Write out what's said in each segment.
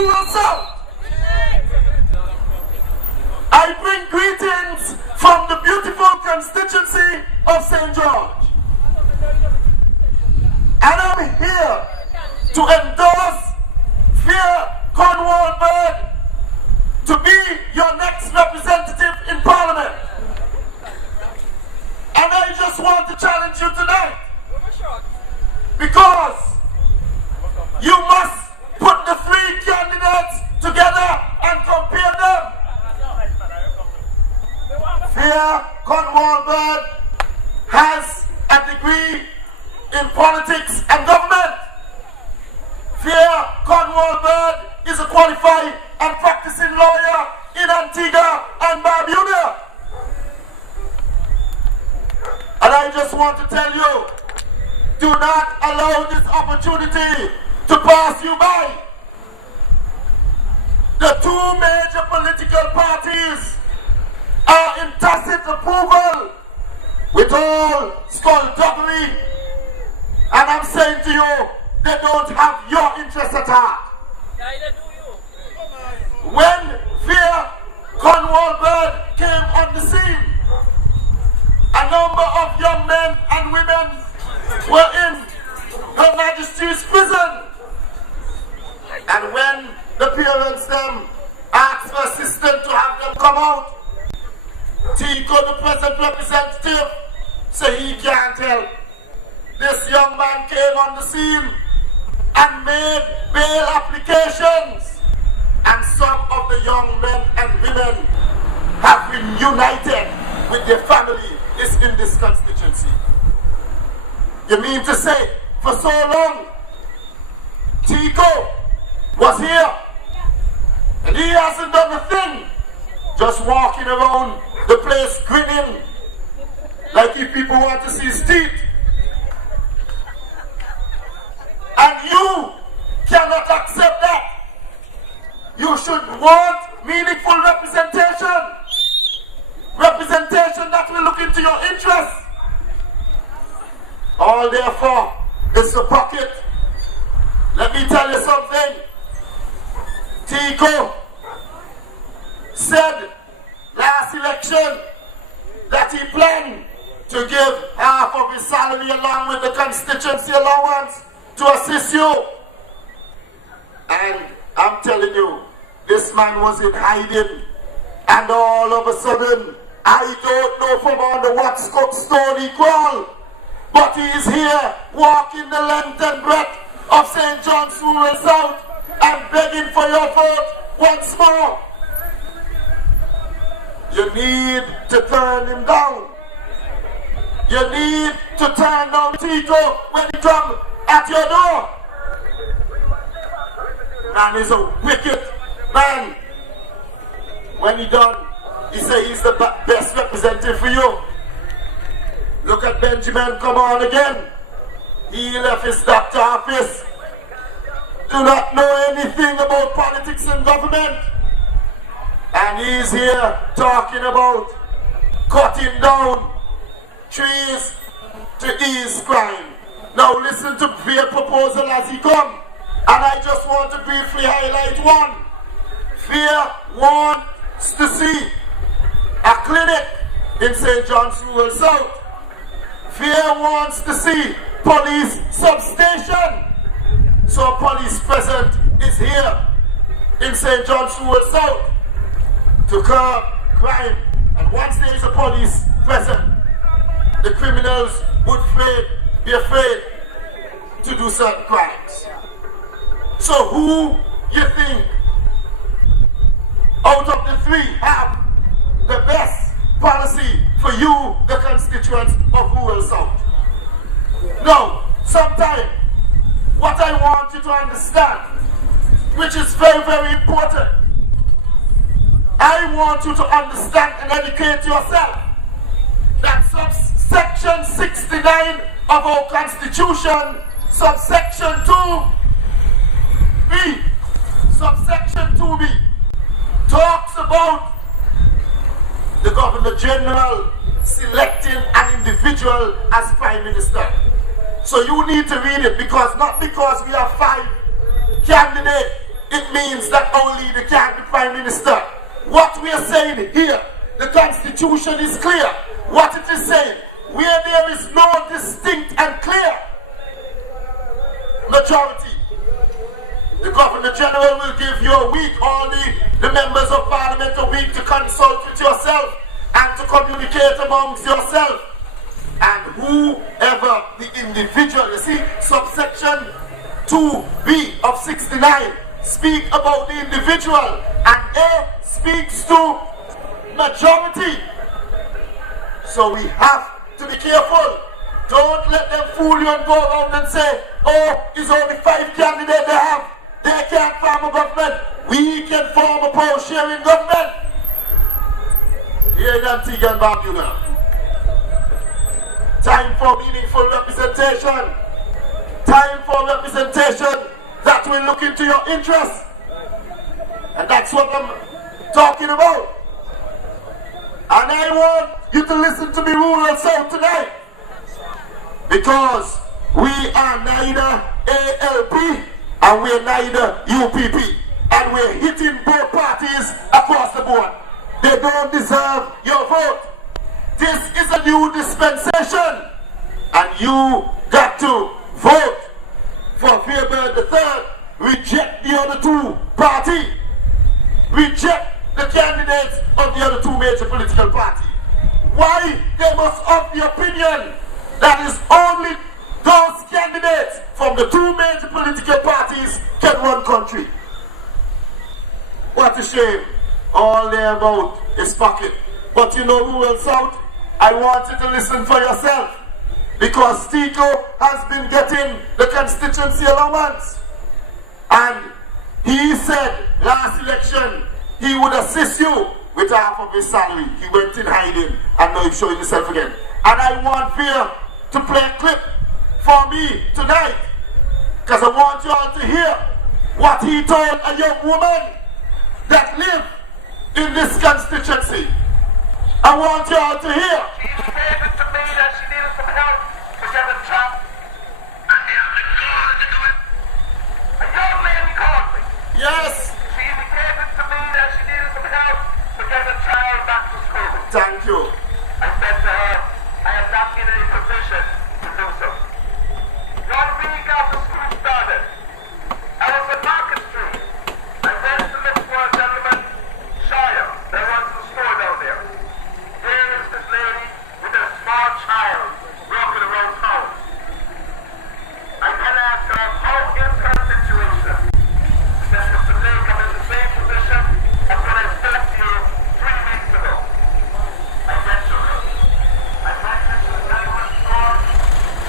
Rural South. I bring greetings from the beautiful constituency of St. George. And I'm here to endorse Vere to be your next representative in Parliament. And I just want to challenge you tonight, because you must put the three candidates together and compare them. Vere has a degree in politics and government. Vere is a qualified and practicing lawyer in Antigua and Barbuda. And I just want to tell you, do not allow this opportunity to pass you by. The two major political parties are in tacit approval with all skullduggery. And I'm saying to you, they don't have your interest at heart. When Vere came on the scene, a number of young men and women were in Her Majesty's prison. And when the parents them asked for assistance to have them come out, Tico, the present representative, said he can't help. This young man came on the scene and made bail applications. And some of the young men and women have been united with their family in this constituency. You mean to say, for so long, Tico was here, and he hasn't done a thing, just walking around the place grinning, like if people want to see his teeth. And you cannot accept that. You should want meaningful representation. Representation that will look into your interests. All therefore is the pocket. Let me tell you something. Tico said last election that he planned to give half of his salary along with the constituency allowance to assist you. And I'm telling you, this man was in hiding, and all of a sudden, I don't know from under what stone he crawled, but he is here walking the length and breadth of St. John's Rural South and begging for your vote once more. You need to turn him down. You need to turn down Tico when he comes at your door. Man is a wicked man. When he done, he say he's the best representative for you. Look at Benjamin, come on again. He left his doctor office. Do not know anything about politics and government. And he's here talking about cutting down trees to ease crime. Now listen to Vere proposal as he come. And I just want to briefly highlight one. Vere wants to see a clinic in St. John's Rural South. Vere wants to see police substation. So a police present is here in St. John's Rural South to curb crime. And once there is a police present, the criminals would be afraid to do certain crimes. So who you think out of the three have the best policy for you, the constituents of Rural South? Now, sometime, what I want you to understand, which is very, very important, I want you to understand and educate yourself that subsection 69 of our Constitution, subsection 2B, subsection 2B, talks about the Governor General selecting an individual as Prime Minister. So you need to read it, because not because we have 5 candidates it means that our leader can't be Prime Minister. What we are saying here, the Constitution is clear. What it is saying, where there is no distinct and clear majority, the Governor General will give you a week, all the members of Parliament a week to consult with yourself and to communicate amongst yourself. And whoever the individual, you see, subsection 2B of 69 speak about the individual, and A speaks to majority. So we have to be careful. Don't let them fool you and go around and say, oh, it's only 5 candidates they have. They can't form a government. We can form a power sharing government. Here in Antigua and Barbuda. Time for meaningful representation. Time for representation that will look into your interests. And that's what I'm talking about. And I want you to listen to me, rural South, tonight. Because we are neither ALP and we're neither UPP. And we're hitting both parties across the board. They don't deserve your vote. This is a new dispensation. And you got to vote for Vere III. Reject the other two parties. Reject the candidates of the other two major political parties. Why? They must have the opinion that is only those candidates from the two major political parties can run country. What a shame. All they're about is pocket. But you know, rural South, I want you to listen for yourself. Because Tito has been getting the constituency allowance. And he said last election he would assist you with half of his salary. He went in hiding and now he's showing himself again. And I want Vere to play a clip for me tonight. Because I want you all to hear what he told a young woman that lived in this constituency. I want you all to hear. She indicated to me that she needed some help to get a job. A young lady called me. Yes. She indicated to me that she needed some help to get a child back to school. Thank you. I said to her, I am not in a position to do so. 1 week after school started, I was at Market Street. I went to look for a gentleman, Shire, that runs the store down there. There is this lady with a small child walking around town. I then asked her, how is her situation? She said, Mr. Blake, I'm in the same position as when I spoke to you 3 weeks ago. I went to her. I went into the gentleman's store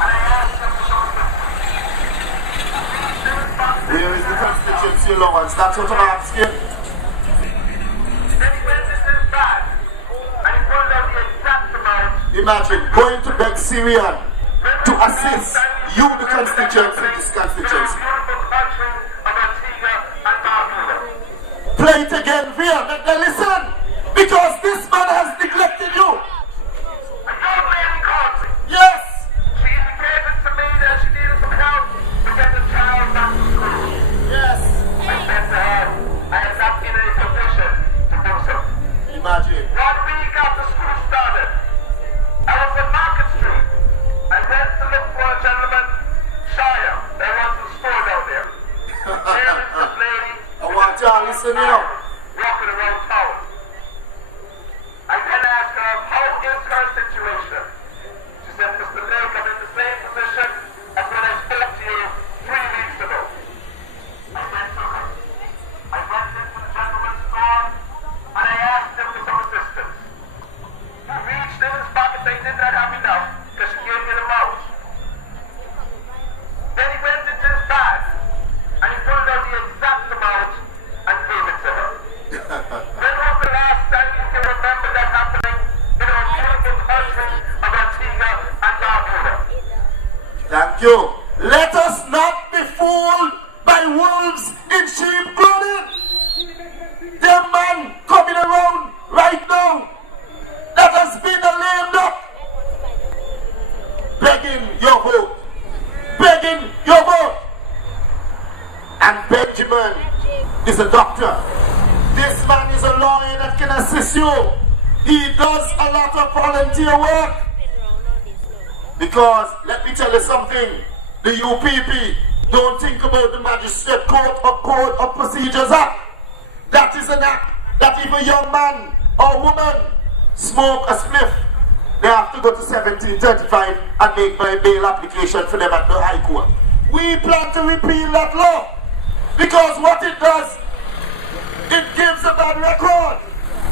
and I asked him for something. Where is the constituency allowance? That's what I'm asking. Then he went into his bag and he pulled out the exact amount. Imagine going to beg Syrian to assist you, the constituency, this constituency. Beautiful country of Antigua and Barbuda. Play it again, Vere. Let them listen. Because this man has neglected you. A young lady called me. Yes. She indicated to me that she needed some help to get the child back to school. Yes. I said to her, I am not in a position to do so. Imagine. 1 week after school started, I was at Market Street. I went to look for a gentleman, Shire, that runs the store down there. There is this lady. I want y'all to listen here. Walking around town. I then asked her, how is her situation? She said, Mr. Blake, I'm in the same position as when I spoke to you 3 weeks ago. I went to her. I went into the gentleman's store and I asked him for some assistance. He reached in his pocket, they did not have enough because she gave me the mouse. Then he went into his bag and he pulled out the exact amount and gave it to her. When was the last time you can remember that happening in our beautiful country of Antigua and Barbuda? Thank you. Let us not be fooled by wolves in sheep clothing. Them man coming around right now that has been a lame duck, begging your vote. Begging your vote. And Benjamin is a doctor. This man is a lawyer that can assist you. He does a lot of volunteer work. Because, let me tell you something, the UPP don't think about the Magistrate Code of Procedures Act. That is an act that if a young man or woman smoke a spliff, they have to go to 1735 and make my bail application for them at the High Court. We plan to repeal that law because what it does, it gives a bad record.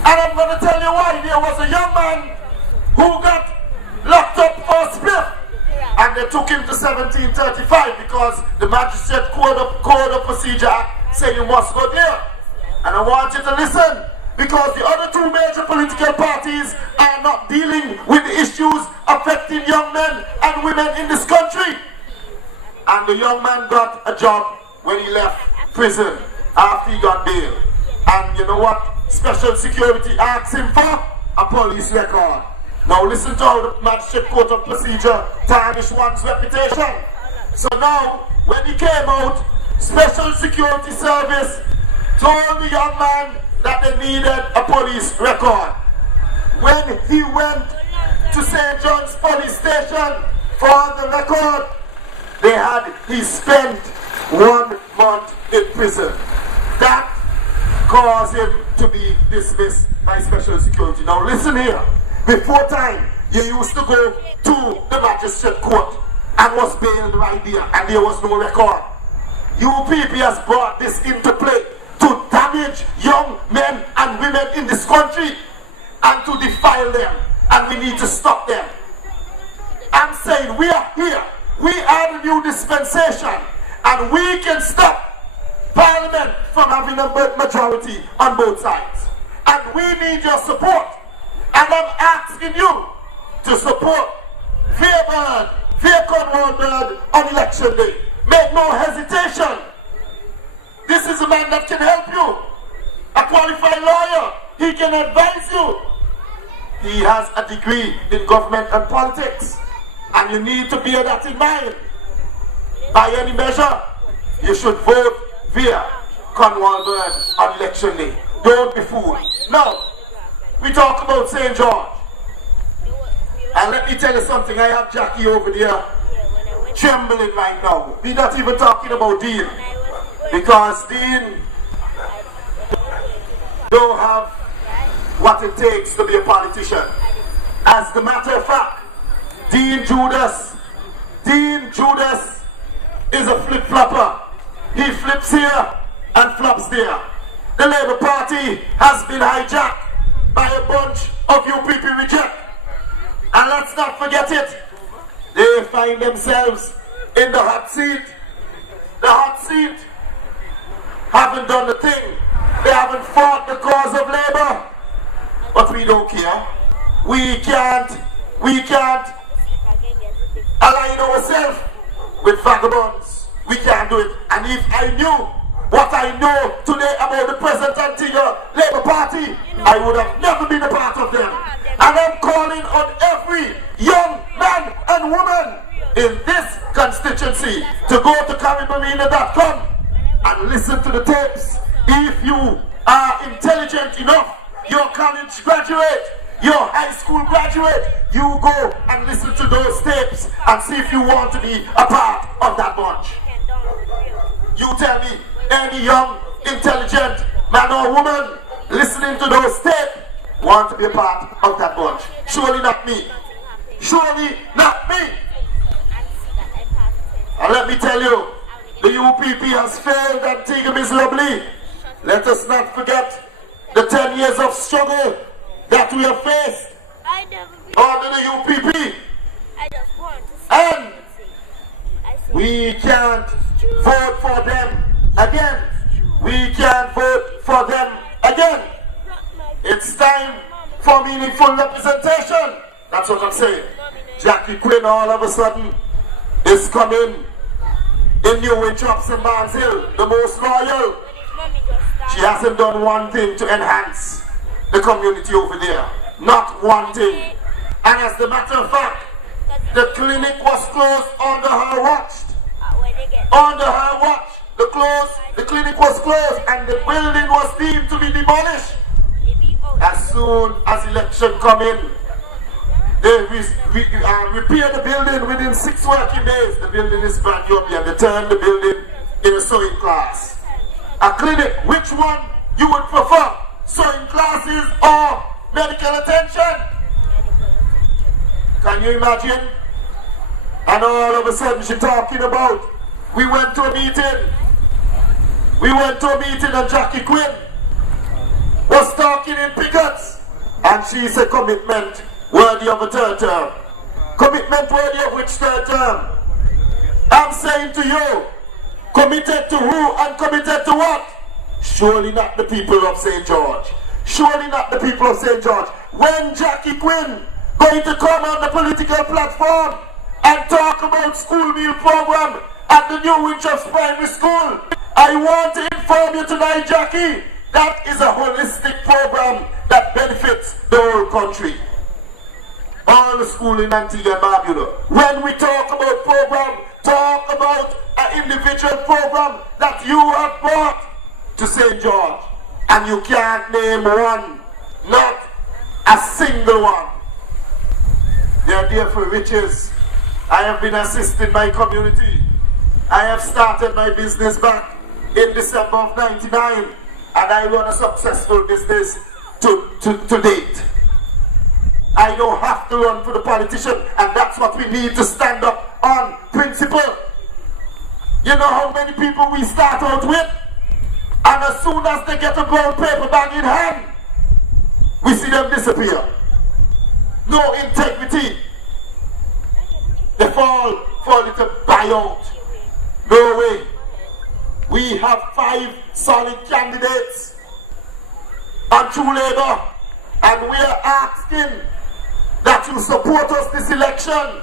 And I'm going to tell you why. There was a young man who got locked up for a spliff and they took him to 1735 because the Magistrate Code of Procedure Act said you must go there. And I want you to listen, because the other two major political parties are not dealing with the issues affecting young men and women in this country. And the young man got a job when he left prison after he got bail. And you know what Special Security asked him for? A police record. Now listen to how the Magistrate Court of Procedure tarnished one's reputation. So now, when he came out, Special Security Service told the young man that they needed a police record. When he went to St. John's Police Station for the record, he spent 1 month in prison. That caused him to be dismissed by Special Security. Now listen here, before time, you used to go to the Magistrate Court and was bailed right there, and there was no record. UPP has brought this into play to damage young men and women in this country and to defile them, and we need to stop them. I'm saying we are here, we are the new dispensation, and we can stop Parliament from having a majority on both sides. And we need your support, and I'm asking you to support Vere Cornwall on election day. Make no hesitation. This is a man that can help you. A qualified lawyer. He can advise you. He has a degree in government and politics. And you need to bear that in mind. By any measure, you should vote Vere Cornwall on election day. Don't be fooled. Now, we talk about St. George. And let me tell you something. I have Jackie over there trembling right now. We're not even talking about Dean. Because Dean don't have what it takes to be a politician. As a matter of fact, Dean Judas is a flip-flopper. He flips here and flops there. The Labour Party has been hijacked by a bunch of UPP reject. And let's not forget it. They find themselves in the hot seat. The hot seat haven't done the thing. They haven't fought the cause of Labour. But we don't care. We can't align ourselves with vagabonds. We can't do it. And if I knew what I know today about the present Antigua Labour Party, I would have never been a part of them. And I'm calling on every young man and woman in this constituency to go to caribbearena.com and listen to the tapes. If you are intelligent enough, you're college graduate, you're high school graduate, you go and listen to those tapes and see if you want to be a part of that bunch. You tell me, any young, intelligent man or woman listening to those tapes want to be a part of that bunch. Surely not me. Surely not me. And let me tell you, the UPP has failed Antigua miserably. Let us not forget the 10 years of struggle that we have faced under the UPP. And we can't vote for them again. We can't vote for them again. It's time for meaningful representation. That's what I'm saying. Jackie Quinn all of a sudden is coming in New Winchops and Barnes Hill, the most loyal. She hasn't done one thing to enhance the community over there. Not one thing. And as a matter of fact, the clinic was closed under her watch. Under her watch. The closed, the clinic was closed, and the building was deemed to be demolished. As soon as election come in, they repair the building within 6 working days. The building is brand new and they turn the building in a sewing class. A clinic, which one you would prefer? Sewing classes or medical attention? Can you imagine? And all of a sudden she's talking about, we went to a meeting and Jackie Quinn was talking in pickets, and she said commitment worthy of a third term. Commitment worthy of which third term? I'm saying to you, committed to who and committed to what? Surely not the people of St. George. Surely not the people of St. George. When Jackie Quinn going to come on the political platform and talk about school meal program at the New Winchester Primary School, I want to inform you tonight, Jackie, that is a holistic program that benefits the whole country. All the school in Antigua and Barbuda. When we talk about program, talk about an individual program that you have brought to St. George. And you can't name one, not a single one. They are there for riches. I have been assisting my community. I have started my business back in December of '99, and I run a successful business to date. I don't have to run for the politician, and that's what we need to stand up on principle. You know how many people we start out with, and as soon as they get a brown paper bag in hand, we see them disappear. No integrity. They fall into buyout. No way. We have 5 solid candidates on True Labour, and we are asking that you support us this election,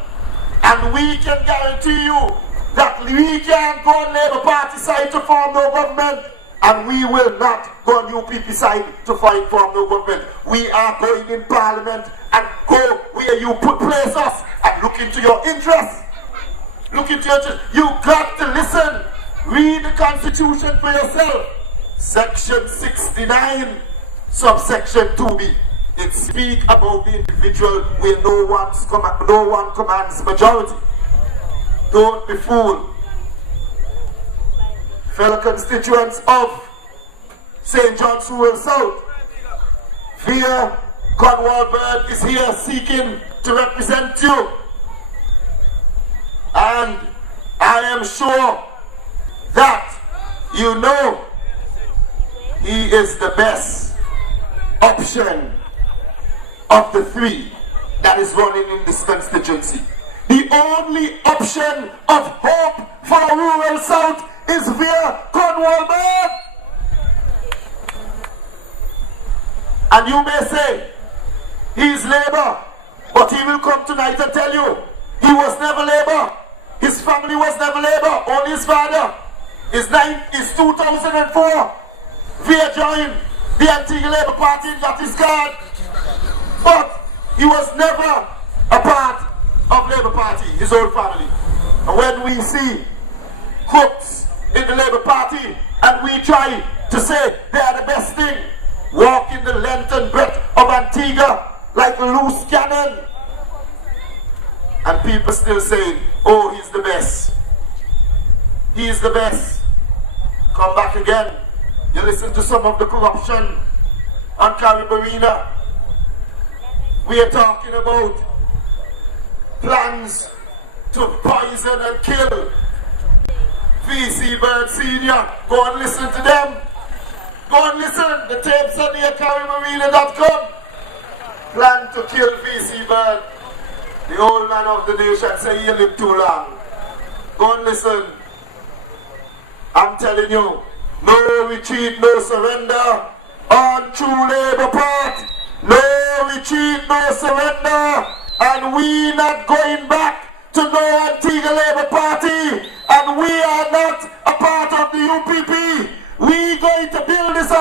and we can guarantee you that we can go on Labour Party side to form no government, and we will not go on UPP side to fight for no government. We are going in Parliament and go where you place us and look into your interests. Look into your interests. You got to listen. Read the Constitution for yourself. Section 69, subsection 2B. It speaks about the individual where no one commands majority. Don't be fooled. Fellow constituents of St. John's Rural South, Vere Cornwall is here seeking to represent you. And I am sure that you know he is the best option of the 3 that is running in this constituency. The only option of hope for Rural South is Vere Cornwall. And you may say, he is Labour, but he will come tonight and tell you, he was never Labour. His family was never Labour, only his father. Is 2004, Vere joined the Antigua Labour Party and got his card. But he was never a part of Labour Party, his own family. And when we see crooks in the Labour Party and we try to say they are the best thing, walking the length and breadth of Antigua like a loose cannon, and people still say, oh, he's the best. He is the best. Come back again. You listen to some of the corruption on Caribbean. We are talking about plans to poison and kill VC Bird Senior. Go and listen to them. Go and listen. The tapes on the Caribbean.com. Plan to kill VC Bird. The old man of the nation say he lived too long. Go and listen. I'm telling you, no retreat, no surrender on True Labour part. No retreat, no surrender. And we not going back to no Antigua Labour Party. And we are not a part of the UPP. We going to build this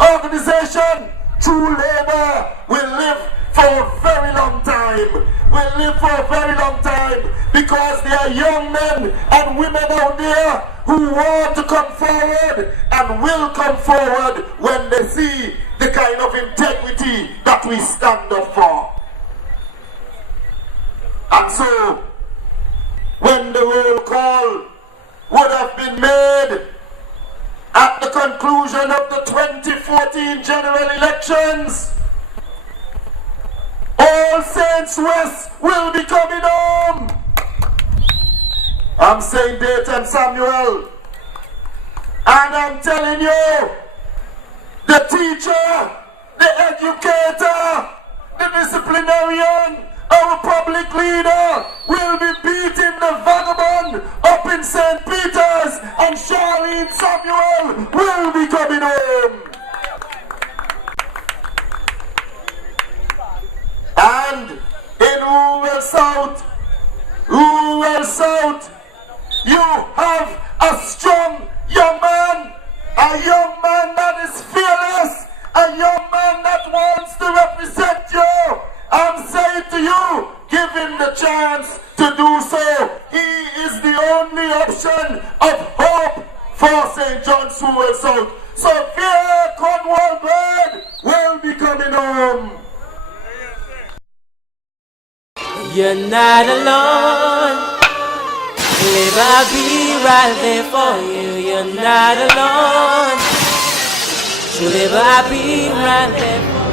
organization. True Labour will live for a very long time. Will live for a very long time, because there are young men and women out there who want to come forward and will come forward when they see the kind of integrity that we stand up for. And so, when the roll call would have been made at the conclusion of the 2014 general elections, All Saints West will be coming home. I'm saying Dayton Samuel, and I'm telling you, the teacher, the educator, the disciplinarian, our public leader will be beating the vagabond up in St. Peter's, and Charlene Samuel will be coming home. And in rural South, you have a strong young man, a young man that is fearless, a young man that wants to represent you. I'm saying to you, give him the chance to do so. He is the only option of hope for St. John's Rural South. So Vere Cornwall Bird will be coming home. You're not alone. Live, I'll be right there for you. You're not alone. Live, I'll be right there for you.